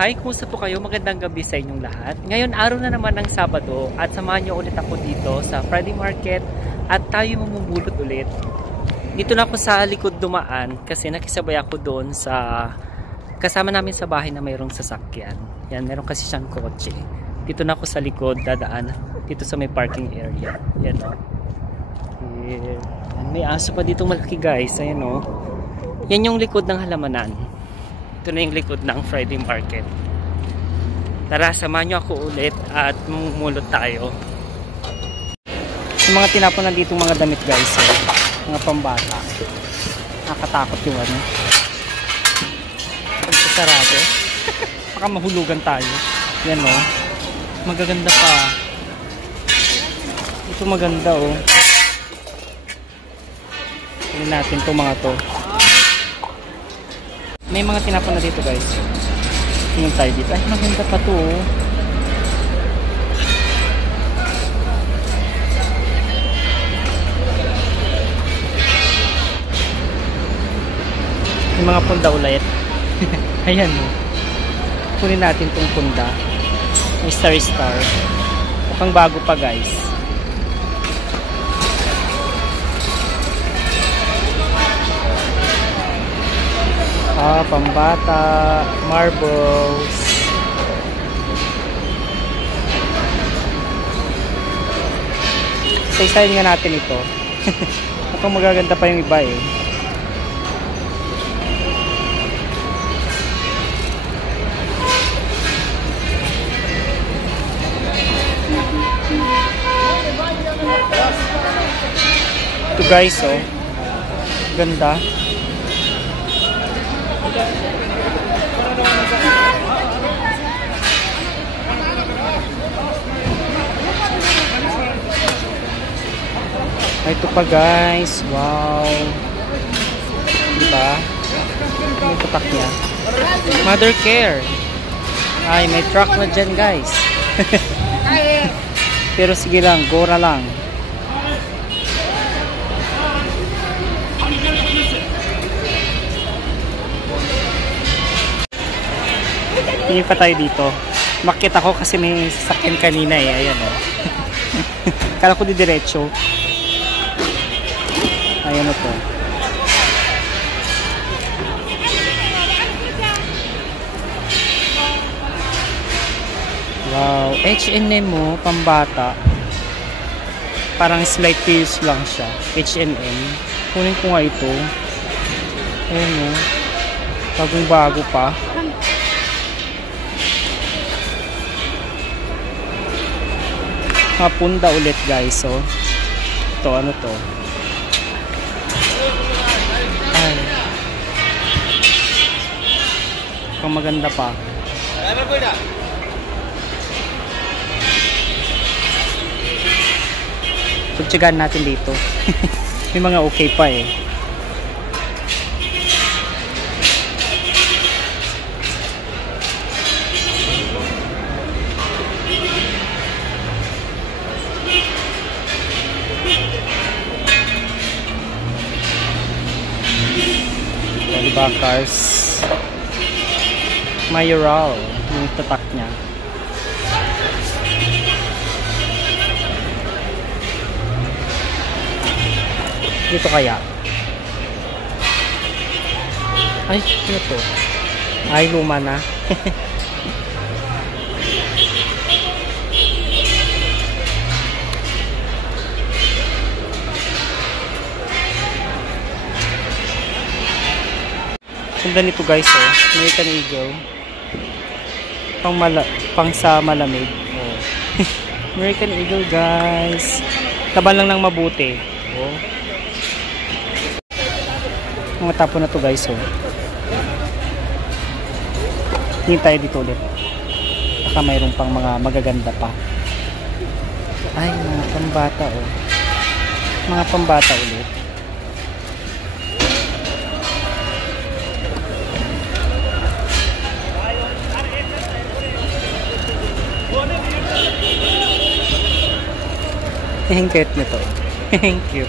Hi, kumusta po kayo? Magandang gabi sa inyong lahat. Ngayon, araw na naman ng Sabado at samahan niyo ulit ako dito sa Friday Market at tayo mamumulot ulit. Dito na ako sa likod dumaan kasi nakisabay ako doon sa kasama namin sa bahay na mayroong sasakyan. Yan, meron kasi siyang kotse. Dito na ako sa likod, dadaan dito sa may parking area. Yan o. Yan. May aso pa dito malaki guys. Ayan o. Yan yung likod ng halamanan. Ito na yung likod ng Friday Market. Tara, samahan nyo ako ulit at mamumulot tayo. Yung mga tinapon na ditong mga damit guys, mga pambata. Nakatakot yung ano. Pag sarado, baka mahulugan tayo. Yan o. Magaganda pa. Ito maganda o. Tingnan natin itong mga to. May mga tinapon na dito guys. Tingnan tayo dito. Ay, maganda pa to. May mga punda ulit. Ayan o. Kunin natin tong punda. May star. Mukhang bago pa guys. Pambata, marbles. Isa-isahin nga natin ito. Mukhang magaganda pa yung iba eh. Ito guys oh. Ganda. Ito pa guys, wow, diba? Yung tutak niya, mother care. Ay, may truck na dyan guys. Pero sige lang, gora lang. Tingin pa tayo dito. Makita ko kasi may sasakyan kanina eh. Ayan o. Kala ko di diretso. Ayan o to. Wow. H&M mo, pambata. Parang slight heels lang siya. H&M. Kunin ko nga ito. Ayan o. Bagong bago pa. Punda ulit guys, so ito ano to, ay kung maganda pa. Pagtsagaan natin dito. May mga okay pa eh. Cars Mayoral yung tatak niya. Dito kaya ay ito ay luma na. Ganda nito guys oh. American Eagle. Pang sa malamig. Oh. American Eagle guys. Taban lang ng mabuti. Oh. Mga tapon na to guys oh. Tingin tayo dito ulit. Baka mayroon pang mga magaganda pa. Ay, mga pambata oh. Mga pambata ulit. Thank you nito. Thank you.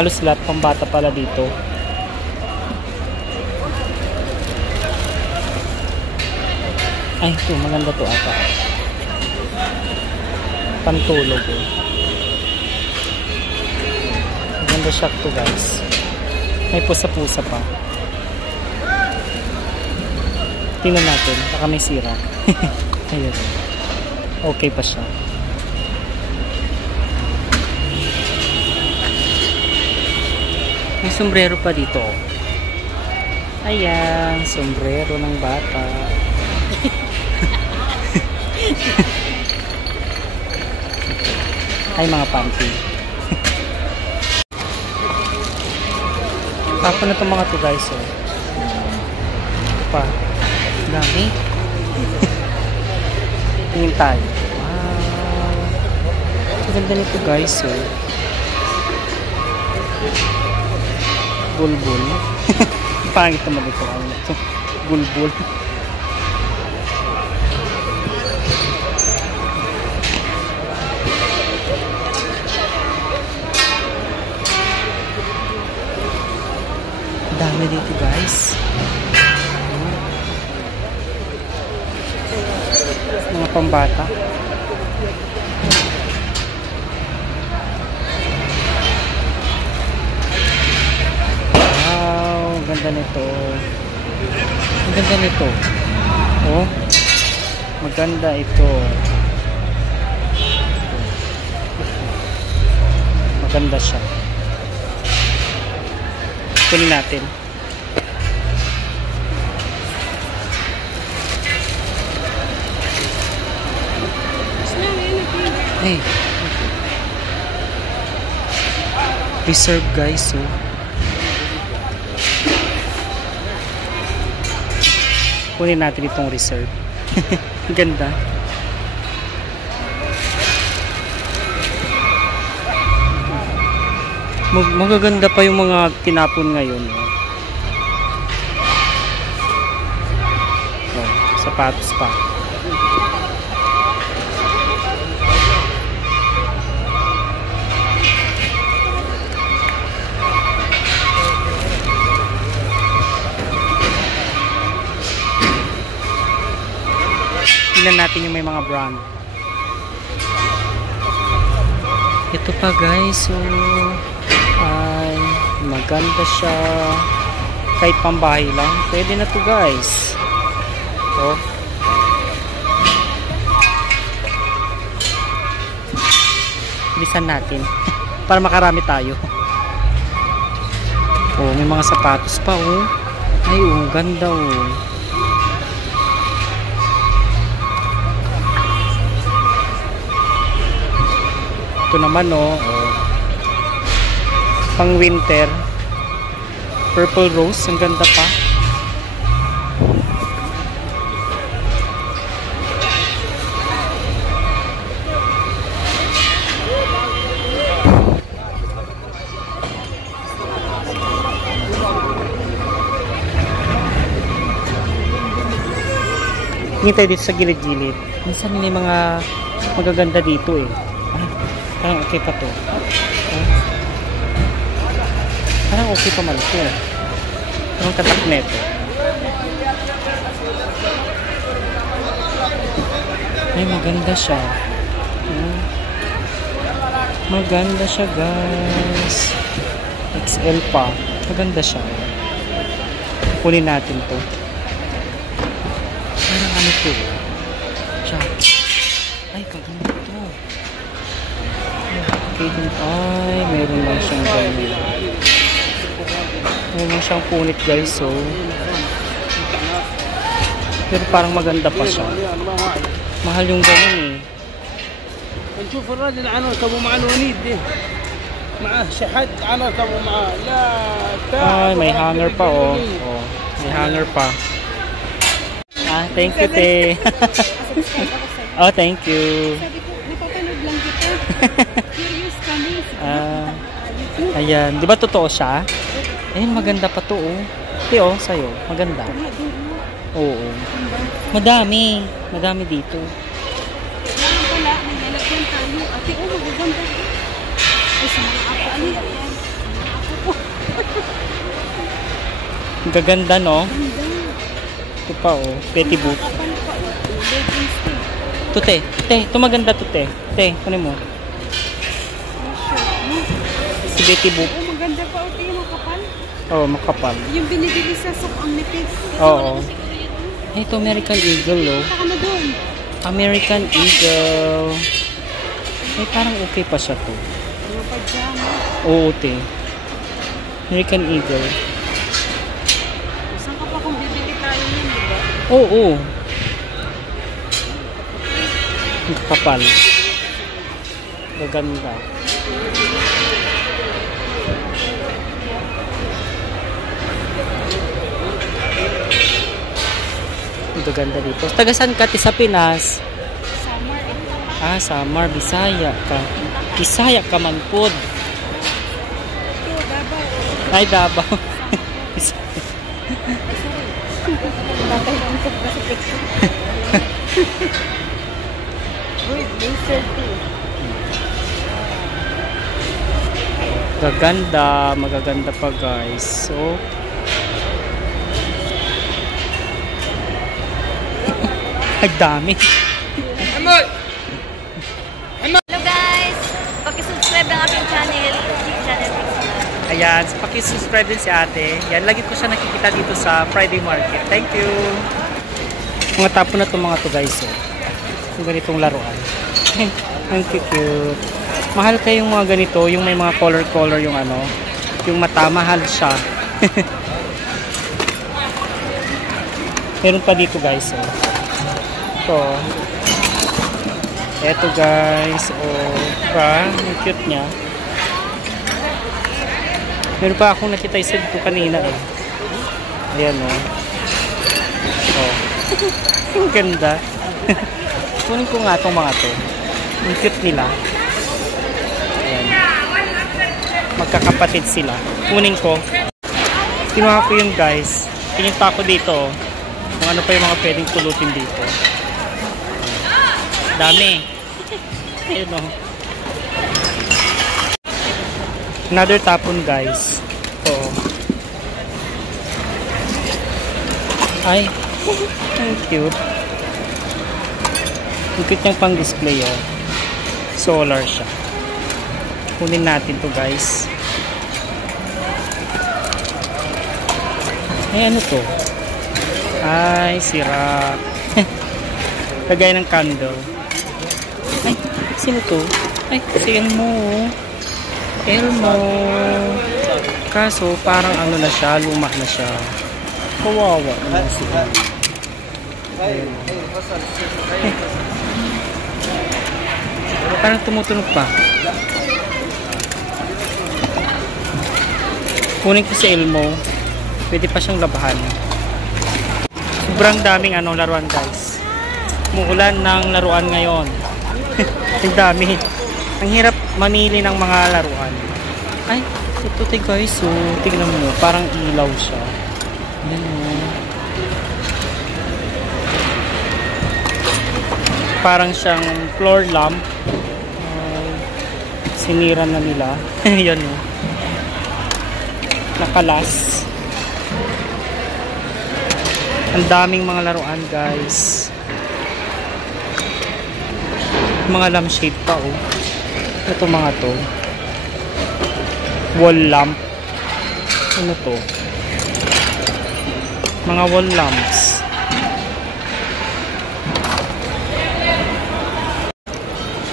Halos lahat pambata pala dito. Ay, ito. Maganda to ata. Pantulog eh. Maganda siya to guys. May pusa-pusa pa. Tingnan natin. Baka may sira. Ayun. Okay pa siya. May sombrero pa dito. Ayan. Sombrero ng bata. Ay, mga panty. Papa na itong mga to guys. Oh. Ito pa. Dami. Tingin tayo. Wow. Ang ganda nito guys. Oh. Bulbul. Pangit naman ito. Bulbul. Dami dito guys. Mga pambata. Wow, ganda nito. Ang ganda nito. Oh, maganda ito. Maganda siya. Kunin natin. Hey. Reserve guys. So. Kunin natin itong reserve. Ganda. Magaganda pa yung mga tinapon ngayon. Oh, sapatos pa. Tingnan natin yung may mga brand. Ito pa guys. So, ay, maganda siya. Kahit pambahay lang. Pwede na to guys. Oh. Bilisan natin. Para makarami tayo. Oh, may mga sapatos pa oh. Ay, oh, ganda oh. Ito naman oh. Pang winter. Purple rose, ang ganda pa. Tingin tayo dito sa gilid-gilid. Minsan may mga magaganda dito eh. Ay, parang okay pa to. Parang okay pa man ito. Anong tatak neto? Ay, maganda siya. Maganda siya guys. XL pa. Maganda siya. Kunin natin to. Parang ano to? Siya. Ay, kaganda to. Okay din. Ay, meron lang siyang ganyan. Meron siyang punit guys. So, pero parang maganda pa siya. Mahal yung ganun eh. نشوف الراجل عنه تبو مع الونيد ده معاه شحد عنه تبو معاه لا Ay, may hanger pa oh. Oh, may hanger pa. Ah, thank you te. Oh, thank you. Sabi ko, napapanood lang kita. Curious kami. Ayan, di ba totoo siya? Ayun, maganda pa to oh. Ito oh, sa'yo. Maganda. Oo. Madami. Madami dito. Ngayon pala, may lalagyan tayo. Ate, magaganda. Ay, sa mga apa, ano yan? Ang gaganda, no? Ganda. Ito pa, oh. Petty boot. Kapan pa. Leggings to. Ito, te. Te, ito maganda to, te. Te, kunin mo. Si Betty boot. Oh, maganda pa. Ito yung makapal. Oh, makapal. Yung binibili sa sock ang nipis. Oo. Ay, ito American Eagle, oh. Taka na doon. American Eagle. Ay, parang okay pa siya to. Yung pajama. Oo, te. American Eagle. Saan ka pa kung bibili tayo yun, di ba? Oo. Kapal. Gaganda. Gaganda dito. Taga saan ka? Sa Pinas? Summer. Ah, Samar. Bisaya ka. Bisaya ka man pod. Ito, Davao. Ay, Davao. Tatay lang ito ba sa picture? Uy, laser too. Gaganda. Magaganda pa, guys. So, ang dami. Hello guys! Paki-subscribe ng aking channel. Ayan, so paki-subscribe din si ate. Yan, lagi ko siya nakikita dito sa Friday Market. Thank you! Mga tapo na itong mga to guys. Oh. Yung ganitong laruan. Ang cute. Mahal kayo yung mga ganito, yung may mga color-color yung ano. Yung mata, mahal siya. Meron pa dito guys. Oh. Ito. Eto guys. Oh, pa. Ang cute niya. Meron pa akong nakita isa dito kanina eh. Ayan o. Oh. Ang ganda. Kunin ko nga itong mga to. Ang cute nila. Ayan. Magkakapatid sila. Kunin ko. Kinuha ko yun guys. Tingin pa ako dito. Kung ano pa yung mga pwedeng pulutin dito. Dami. Ayan o. Another tapon guys. Ito. Ay. Ang cute. Ang cute niyang pang display oh. Solar siya. Kunin natin to guys. Ay ano to? Ay sira. Lagay ng candle. Ay, sino to? Ay, si Elmo. Elmo. Kaso, parang ano na siya, luma na siya. Kawawa na siya. Parang tumutunog pa. Kunin ko si Elmo. Pwede pa siyang labahan. Sobrang daming ano, laruan guys. Umuulan ng laruan ngayon. Ang dami. Ang hirap mamili ng mga laruan. Ay, ito guys. So, tignan mo. Parang ilaw siya. Ayan o. Parang siyang floor lamp. Sinira na nila. Ayan o. Nakalas. Ang daming mga laruan guys. Mga lampshade pa oh. Ito mga to. Wall lamp. Ano to? Mga wall lamps.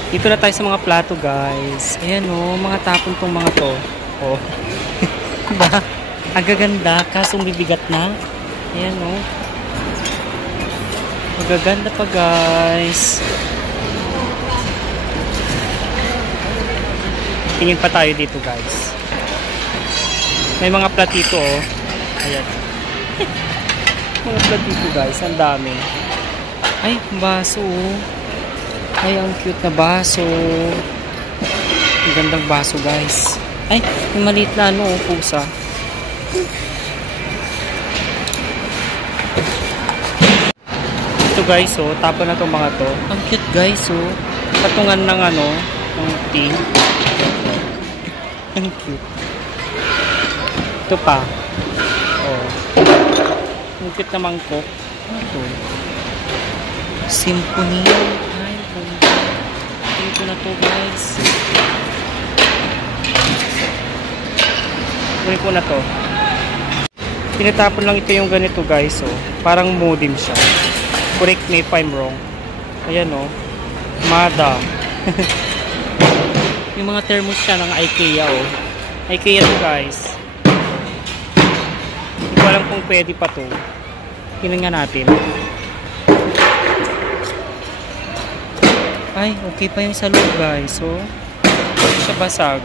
Dito na tayo sa mga plato guys. Ayan oh, mga tapon tong mga to. Oh. Diba? Ang gaganda, kasong bibigat na. Ayan oh. Magaganda pa guys. Tingin pa tayo dito guys. May mga platito oh. Ayan. Mga platito guys. Ang dami. Ay, baso oh. Ay, ang cute na baso. Ang gandang baso guys. Ay, yung maliit na ano oh, pusa. Ito guys oh. Tapon na itong mga to. Ang cute guys oh. Patungan ng ano. Ng tea. Ang cute. Ito pa. Oh. Mungkit na mangkok. Ano to? Symphony. Ay, ganda. Tingin ko na to, guys. Tingin ko na to. Tinatapon lang ito yung ganito, guys. Oh. Parang modem siya. Correct me if I'm wrong. Ayan, oh. Mada. Yung mga thermos siya ng IKEA, oh. IKEA to, guys. Hindi ko alam kung pwede pa to. Tingnan nga natin. Ay, okay pa yung sa loob, guys. So, hindi siya basag.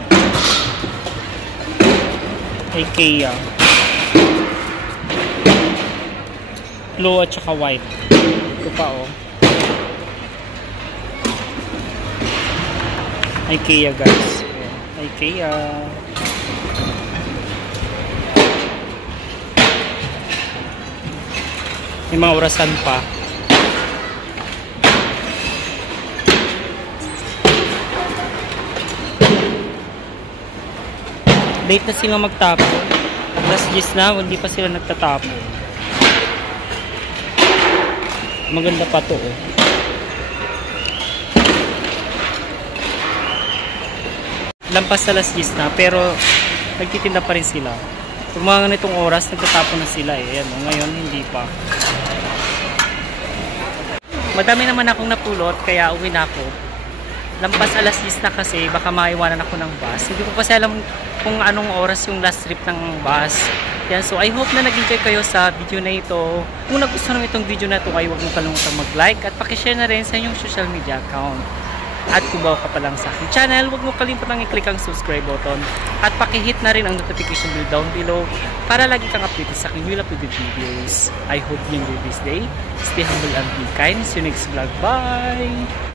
IKEA. Blue at saka white. Ito pa, oh. IKEA, guys. IKEA. May mga orasan pa. Late na sila magtapo. Alas 10 na, hindi pa sila nagtatapo. Maganda pa to, oh. Lampas sa alas 10 na, pero nagtitinda pa rin sila. Pag mga ganitong oras, nagtatapo na sila eh. Ayan, ngayon, hindi pa. Madami naman akong napulot, kaya uwi na ako. Lampas alas 10 na kasi, baka maiwanan ako ng bus. Hindi ko kasi alam kung anong oras yung last trip ng bus. Yan, so I hope na nag-enjoy kayo sa video na ito. Kung nagustuhan mo itong video na ito, ay huwag mo kalimutang mag-like at pakishare na rin sa inyong social media account. At kung bago ka pa lang sa aking channel, huwag mo kalimutang i-click ang subscribe button at pakihit na rin ang notification bell down below para lagi kang updated sa aking newly uploaded videos. I hope you enjoy this day. Stay humble and be kind. See you next vlog. Bye!